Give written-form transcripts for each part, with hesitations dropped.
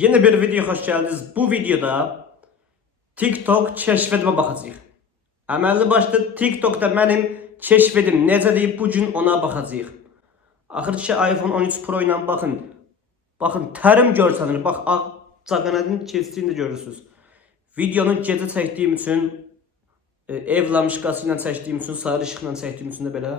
Yeni bir videoya hoş geldiniz. Bu videoda TikTok keşfetime bakacağıq. Əməlli başlı TikTok'da mənim keşfedim necə deyib bu gün ona bakacağıq. Axır ki iPhone 13 Pro ilə baxın. Baxın tərim görsənir. Bax ağcaqanadın keçdiyini görürsünüz. Videonun gecə çəkdiyim üçün ev lamşikası ilə çəkdiyim üçün, sarı işıqla çəkdiyim üçün də belə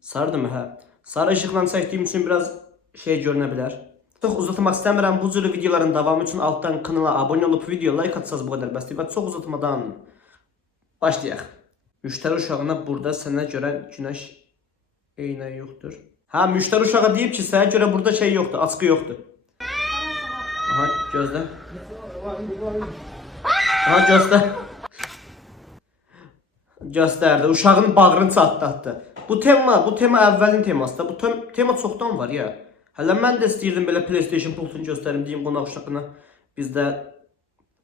sarıdır mı? Hə. Sarı işıqla çəkdiyim üçün biraz şey görünə bilər. Çok uzatmak istemiyorum. Bu cür videoların devamı için alttan kanala abone olup video like atsanız bu kadar bəsdir. Və çok uzatmadan başlayaq. Müşteri uşağına burada sənə görə güneş eynəyi yoxdur. Ha, müşteri uşağı deyib ki, sənə görə burada şey yoxdur, açqı yoxdur. Aha, gözlə. Aha, gözlə. Göstərdi. Uşağın bağrını çatlatdı. Bu tema əvvəlin teması da. Bu tema çoxdan var ya. Hələ mən də istəyirdim belə PlayStation pultunu göstərim deyim qonaq uşağına. Bizdə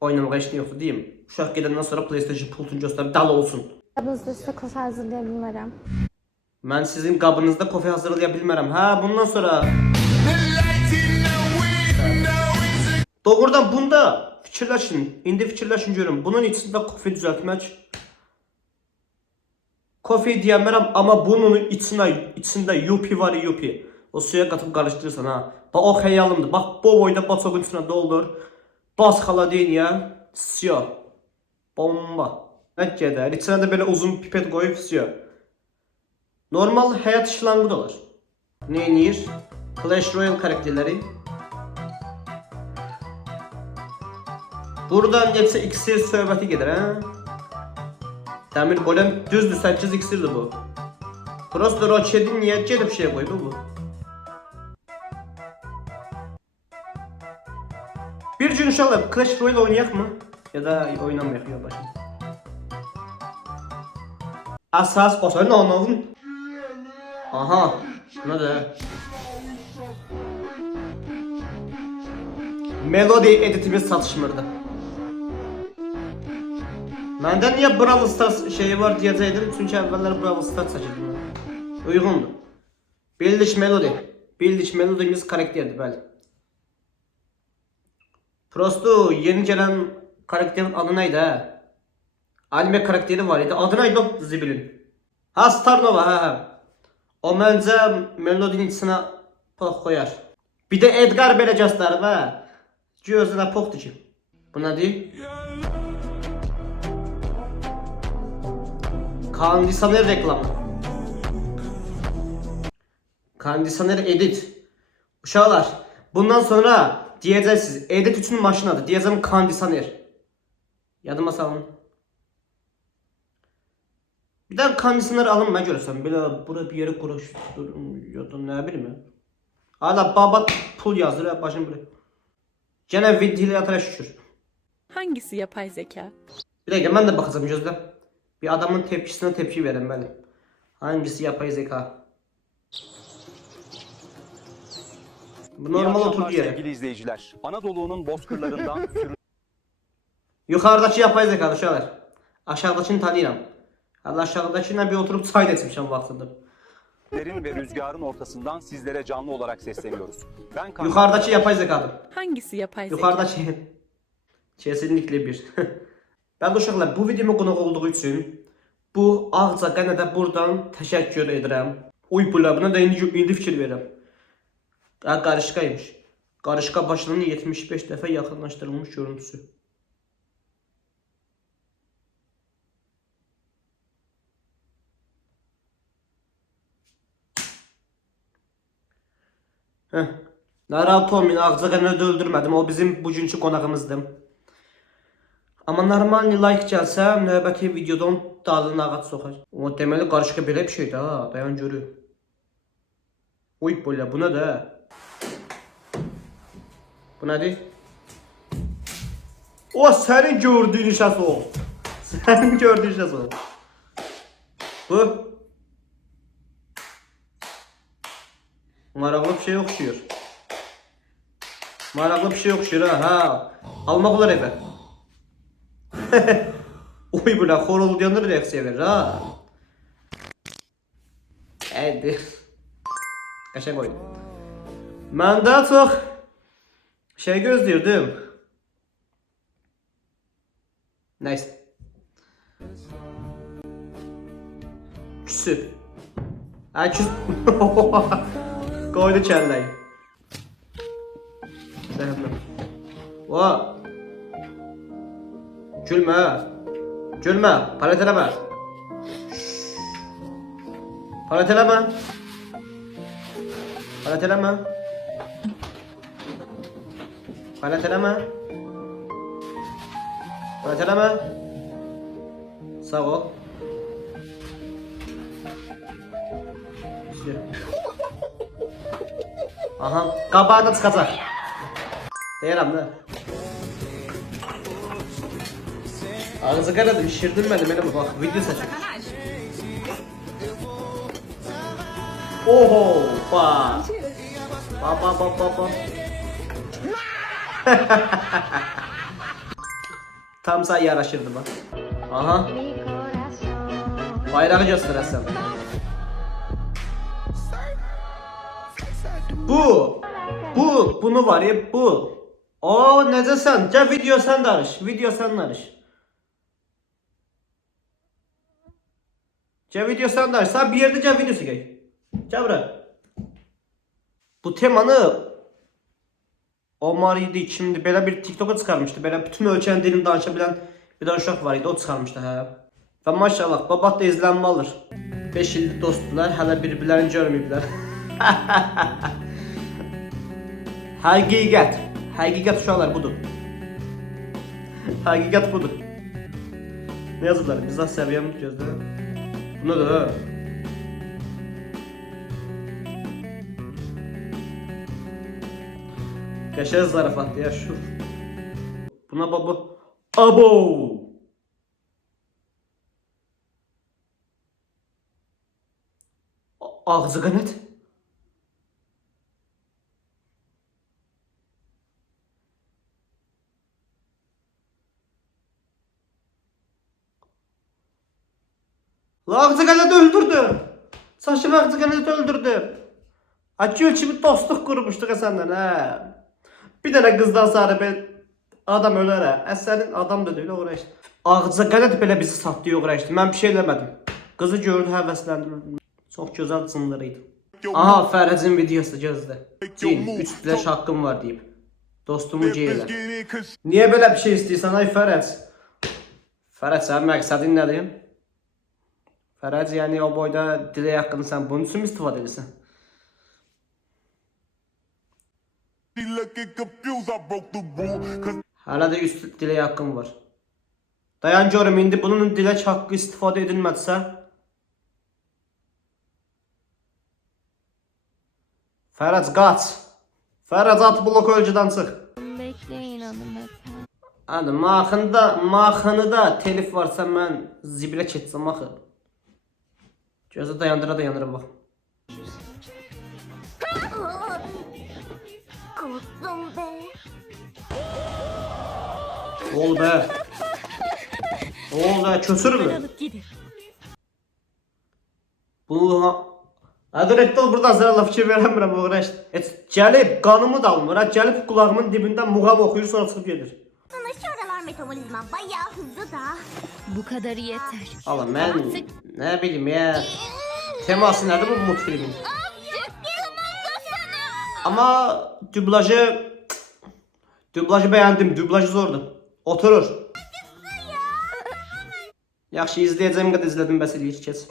oynamağa heç nə yoxdur deyim. Uşaq gedəndən sonra PlayStation pultunu göstərim, dal olsun. Qabınızda sizə kofe hazırlaya bilmərəm. Mən sizin qabınızda kofe hazırlaya bilmərəm. Hə, bundan sonra doğrudan bunda fikirləşin. İndi fikirləşin görün. Bunun içində kofe düzəltmək. Kofe deyəmərəm, amma bunun içində yupi var, yupi. O suya qatıb qarışdırırsan ha. Bax o xəyalımdır. Bax bu boyda baçoqun içinə doldur. Bas xaladeniya. Sio. Bomba. Nə qədər. İçinə də belə uzun pipet qoyub sio. Normal həyat işlanğı da olar. Nə edir? Clash Royale karakterləri. Buradan neçə iksir söhbəti gedir ha. Dəmir golem düzdür 8 iksirdir bu. Prosto Rocket'in niyə gedib şey qoyub bu? Bir gün inşallah Clash Royale oynayaq mı? Ya da oynamayaq ya başım. Asas o sen ne anladın? Aha, ne de? Melody editimiz satışmırdı. Məndə niyə Brawl Stars şeyi var deyəcəydim, çünki əvvəllər Brawl Stars çəkirdim. Uyğundur. Bildik Melody. Bildik Melody'miz karakterdir bəli. Prosto yeni gelen karakterin adı neydi ha? Anime karakteri var idi. Adı neydi o zibilin? Ha, Starnova ha. O məncə Melody'nin içine pox koyar. Bir de Edgar belə göstərir ha. Gözünə poxdur ki. Bu nədir? Kondisioner reklamı. Kondisioner edit. Uşaqlar, bundan sonra diyeceksiniz edit üçün maşın adı. Diyeceğim kondisioner. Yadıma salın. Bir daha kondisioner alınma görürsen. Böyle bura bir yere kuruşturun ya da ne bileyim. Hala baba pul yazdır ya başım buraya. Gene ventilatara şükür. Hangisi yapay zeka? Bir dakika ben de bakacağım gözle. Bir adamın tepkisine tepki verin ben. Hangisi yapay zeka? Bu normal oturduğu yere. Sevgili izleyiciler, Anadolu'nun bozkırlarından Yukarıdaki yapay zekalı şöyle. Aşağıdakini tanıyıram. Allah aşağıdakiyle bir oturup çay da içmişim vaxtında. sürülerin ve rüzgarın ortasından sizlere canlı olarak sesleniyoruz. Ben Yukarıdaki yapay zekalı. Hangisi yapay zeka? Yukarıdaki. Kesinlikle bir. Ben uşaqlar bu videoma qonaq olduğu için bu ağca qənədə buradan təşəkkür edirəm. Uy bula buna da indi fikir verirəm. Qarışqaymış. Qarışqa başlığının 75 dəfə yaxınlaşdırılmış görüntüsü. Heh. Narahat olmayın, ağca qənədə öldürmədim. O bizim bugünkü qonağımızdı. Amma normal like gəlsə, növbəti videodan dalına ağac soxar. O deməli qarışqa belə bir şeydir ha, dayan görür. Uy belə, bu nə də? Bu nədir? O sənin gördüyün şəs o. Sənin gördüyün şəs o. Bu. Maraqlı bir şey oxşuyur. Maraqlı bir şey oxşuyur ha. Almaq olar evə. Uy bula xorol diyanır reaksiya verir ha. Hadi. Qəşəng oyun. Məndə çox Şey gözlüyordum. Neyse. Küsüp. Ha küs. Koydu kəlləyi. Zəhmət. Va. Gülmə. Gülmə. Palet eləmə. Palet eləmə. Palet eləmə. Palet eləmə. Palet eləmə. Sağ ol. Aha, qabağına çıxacaq. Deyirəm də. Ağzı qaradı, işirdim mənim, elə bax, video səsi. Oho, bax. Bax. Tam sən yaraşırdı bax. Aha. Bayrağı göstərəsən. Bunu var ya, bu. O, necəsən? Gəl video sən danış, Gəl video sən danış, sən bir yerdə gəl video çəkək. Gəl bura. Bu temanı Omar idi, şimdi belə bir TikTok'a çıxarmışdı. Belə bütün ölkənin dilini danışa bilən bir də uşaq var idi, o çıxarmışdı, hə. Və maşallah, babat da izlənmə alır. 5 ildir dostdular, hələ bir-birlərini görməyiblər. Həqiqət uşaqlar budur. Həqiqət budur. Ne yazıblar? Bizdən səviyyəmi gözlə. Bu nədir ha? Qəşəng zarafatdır ya, şur. Buna baba. Abo! Ağzı qanət. Ağzı qanət öldürdü. Saçım ağzı qanət öldürdü. Açı ölçümü dostluq qurmuşduq səndən, hə. Bir dənə qızdan sonra adam ölər, hə. Sənin adam da deyil, uğraşdı. Ağzı qanət belə bizi satdı, uğraşdı. Mən bir şey eləmədim. Qızı gördü, həvəsləndirdim. Çox gözəl cınları idi. Aha, Fərəcin videosu gözlə. Cin, 3 diləş haqqım var deyib. Dostumu ceylə. Niyə belə bir şey istəyirsən, ay Fərəc? Fərəc, sənin məqsədin nədir? Fərəc, yəni o boyda dilə haqqını sən bunun üçün istifadə edirsən? Hələ də üst dilə haqqım var. Dayan görüm, indi bunun dilək haqqı istifadə edilmədisə? Fərəc, qaç. Fərəc, at blok ölcüdən çıx. Bekleyin hanımefendi. Hadi, maxınıda telif varsa mən zibilə keçsəm axı. Gözü dayandıra bax. Korktum be. Ol be. Ol be, kösür mü? Alıp gidin. Bu Adır etdi ol, buradan sana laf fikir verəmirəm, uğraşdı. Gəlib, qanımı da almır, gəlib qulağımın dibindən muğam oxuyur, sonra çıxıb gedir. Şuralar metabolizma bayağı hızlı da. Bu kadarı yeter. Allah, mən ne bileyim ya. Teması nədir bu multfilmin? Ama dublajı beğendim, dublajı zordu. Oturur. Yaxşı, izleyeceğim qədər izledim, bəs eləyir, kes.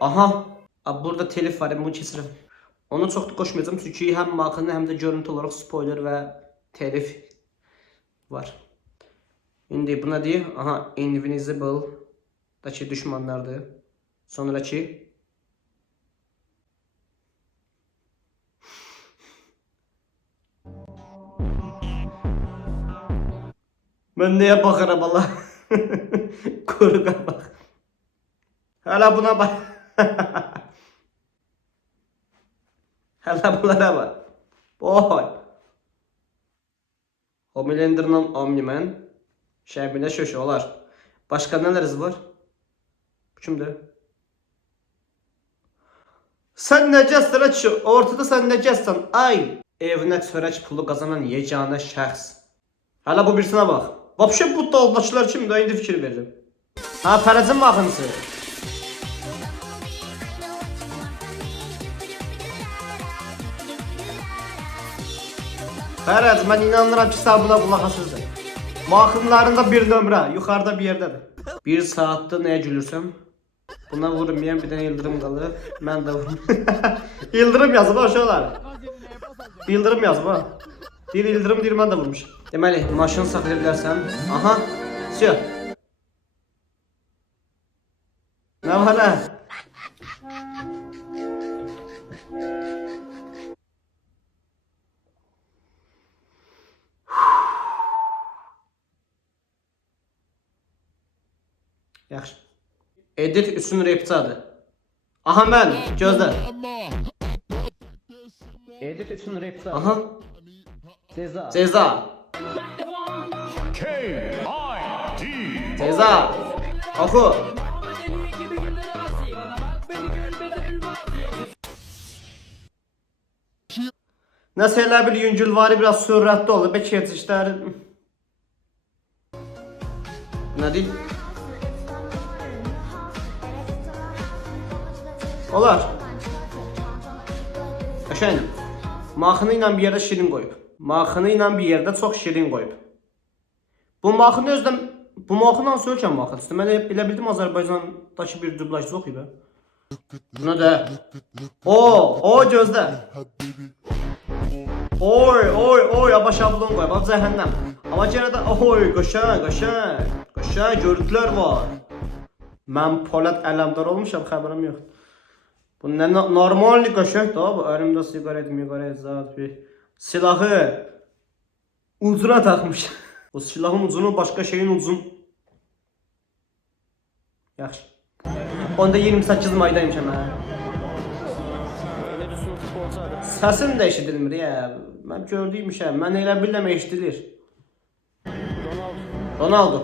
Aha. Abi burada telif var, bunu keçirəm. Onu çox da qoşmayacağım çünki həm maxını, həm də görüntü olaraq spoiler və telif var. İndi buna deyir, aha, invisible daki düşmanlardır. Sonraki ben neye bakarım Allah? Kuruğa bak. Hala buna bak. Hala bunlara bak. Oy. Homelander'ın Omni-Man. Şəbinə şöşü olar. Başka neleriz var? Bu kimdir? Sen necəsən açı? Ortada sen necəsən? Ay. evinə çörək pulu qazanan yeganə şəxs. Hələ bu birisinə bax. Vapşe bu daldakılar kimdir? İndi fikir verirəm. Ha, Fərəcin mahnısı. Fərəc, mən inanıram ki, sən buna qulaq asırsan. Mahnılarında bir nömrə, yuxarıda bir yerdədir. Bir saatdə nəyə gülürsən? Buna vurmayan bir dənə yıldırım qalır. Mən də vurum. Yıldırım yazıb ha uşaqlar. Yıldırım yazıb ha. Bir yıldırım deyir, mən də vurmuşam. Deməli, maşını saxlaya bilərsən. Aha, siyah. Nə var nə? Yaxşı. Edit üçün repçadır. Aha mən, gözlə. Edit üçün repçadır. Aha. Ceza. Ceza. Oku. Nəsə elə bir yüngülvari biraz sürətli olur. Bəlkə yetişlər. Nə deyil? Olar. Qəşəngdir. Mahnı ilə bir yerdə şirin qoyub. Mahnı ilə bir yerdə çox şirin qoyub. Bu mahnı özdən bu mahnı hansı ölkə mahnısıdır? Mən elə bildim Azərbaycandakı bir dublajçı oxuyub. Buna da. O gözlə. Oy, aba şablon qoyub, aba cəhənnəm. Amma yenə də qəşəng görüntülər var. Mən Polad Ələmdar olmuşam, xəbərim yoxdur. Bu ne normal qəşəngdir ha, bu əlimdə siqaret, zat bir silahı ucuna taxmış. O silahın ucunu başqa şeyin ucun. Yaxşı. Onda 28 maydaymışam ha. Səsim də eşidilmir ya. Mən gördüymüşəm. Mən elə biləm eşidilir. Ronaldo.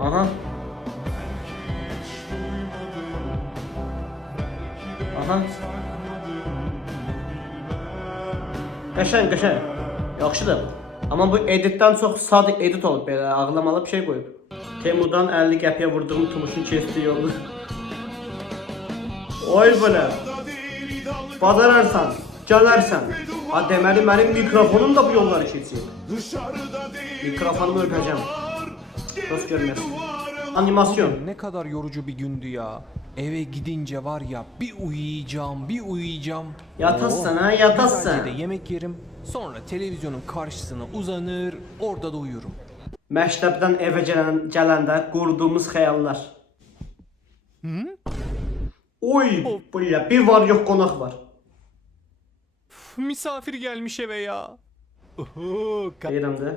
Aha. Aha. Qəşəng. Yaxşıdır. Amma bu editdən çox sadə edit olub, belə ağlamalı bir şey qoyub. Temudan 50 qəpiyə vurduğum tumuşun keçdiyi yolu. Oy belə. Bacararsan, gələrsən. Ha, deməli mənim mikrofonum da bu yolları keçir. Mikrofonumu öpəcəm. Dost görməsin. Animasyon. Ne kadar yorucu bir gündü ya. Eve gidince var ya bir uyuyacağım. Yatasın ha, yatasın. Güzelce de yemek yerim. Sonra televizyonun karşısına uzanır, orada da uyurum. Məktəbdən evə gələndə qurduğumuz xəyallar. Oy, böyle bir var yok qonaq var. Misafir gelmiş eve ya. Deyirəm də.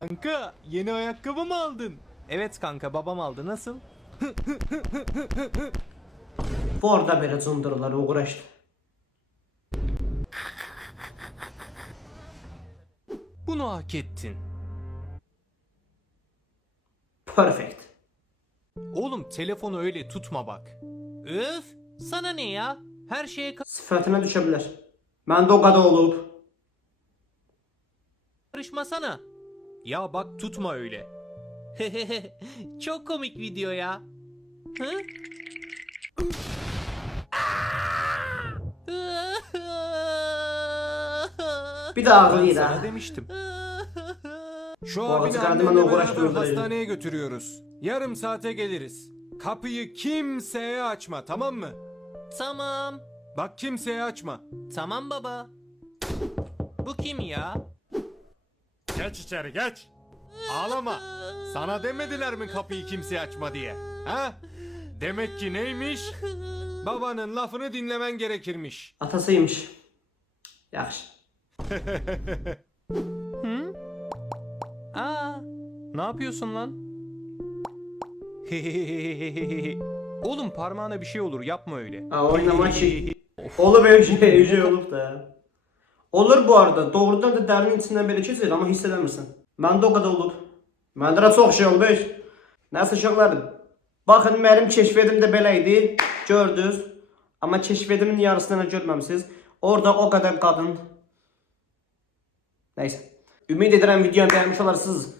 Kanka yeni ayakkabı mı aldın? Evet kanka babam aldı, nasıl? Bu orada belə cındırlar uğraşdı. Bunu hak ettin. Perfect. Oğlum telefonu öyle tutma bak. Öf, sana ne ya? Her şeye Sifətinə düşə bilər. Məndə o qədər olub. karışmasana. Ya bak tutma öyle. Çok komik video ya. Hı? Bir də ağlayır Sana ha. demiştim. Şu Bu abini arada annemle bana beraber uğraştırıyorlar. hastaneye götürüyoruz. Yarım saate geliriz. Kapıyı kimseye açma, tamam mı? Tamam. Bak kimseye açma. Tamam baba. Bu kim ya? Geç içeri geç. Ağlama. Sana demediler mi kapıyı kimseye açma diye? Ha? Demek ki neymiş? Babanın lafını dinlemen gerekirmiş. Atasıymış. Yaxşı. Aa, ne yapıyorsun lan? Oğlum parmağına bir şey olur, yapma öyle. Ha, oynamak şey. Olub şey olub da. Olur bu arada. Doğrudan da dərinin içindən belə keçir, amma hiss edəmirsən. Məndə o qədər olub. Məndə də çox şey olub. Nəsə uşaqlarım. Baxın, mənim keşfedim də belə idi. Gördünüz. Amma keşfedimin yarısını görməmisiniz. Orada o kadar kadın. Neyse. Ümid edirəm videoyu beğenmiş olarsınız.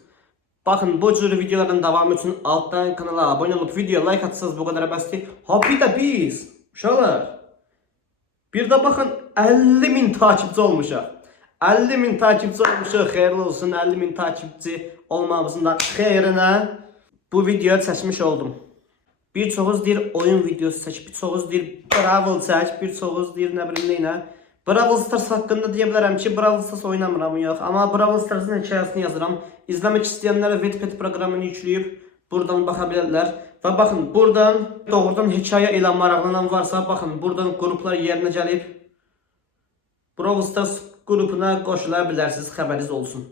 Bakın bu cür videoların devamı için alttan kanala abone olup video like atsanız bu kadar basit. Happy de biz. Uşaqlar. Bir de bakın 50.000 takipçi olmuşuq. 50.000 takipçi olmuşuq. Xeyirli olsun 50.000 takipçi olmamızın da xeyrinə bu videoya çəkmiş oldum. Bir çoğuz deyir oyun videosu çək, bir çoğuz deyir Brawl çək, bir çoğuz deyir nə bilim neynə. Brawl Stars haqqında deyə bilərəm ki, Brawl Stars oynamıram yox, amma Brawl Stars'ın hekayəsini yazıram. İzləmək istəyənlər Wattpad proqramını yükləyib buradan baxa bilərlər. Və baxın, buradan doğrudan hekayə ilə maraqlanan varsa, baxın, buradan qruplar yerinə gəlib Brawl Stars qrupuna qoşula bilərsiniz, xəbəriniz olsun.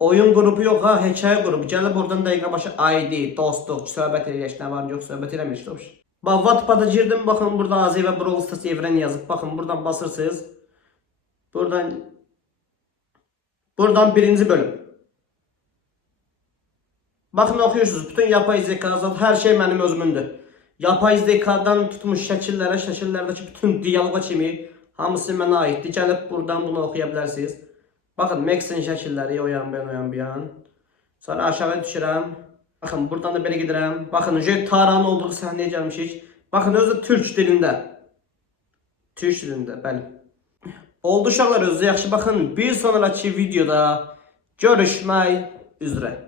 Oyun qrupu yox ha, hekayə qrupu. Gəlib buradan dəqiqə başı ID, dostluq, söhbət eləyək, nə var yox, söhbət eləmək istəyir. Bax, Wattpad'a girdim, baxın burada AZ və Brawl Stars evrən yazıb. Baxın, buradan basırsınız. Buradan birinci bölüm. Bakın oxuyursunuz, bütün yapay zeka, her şey mənim özümündür. Yapay zekadan tutmuş şəkillərə, şəkillərdəki bütün diyaloqa kimi hamısı mənə aiddir. Gəlib buradan bunu oxuya bilərsiniz. Bakın Max'in şəkilləri oyan bir yan. Sonra aşağı düşürəm. Bakın buradan da belə gedirəm. Bakın Taranın olduğu səhnəyə gəlmişik. Bakın özü Türk dilində. Türk dilində, bəli. Oldu uşaqlar, özünüzə yaxşı baxın. Bir sonraki videoda görüşmək üzrə.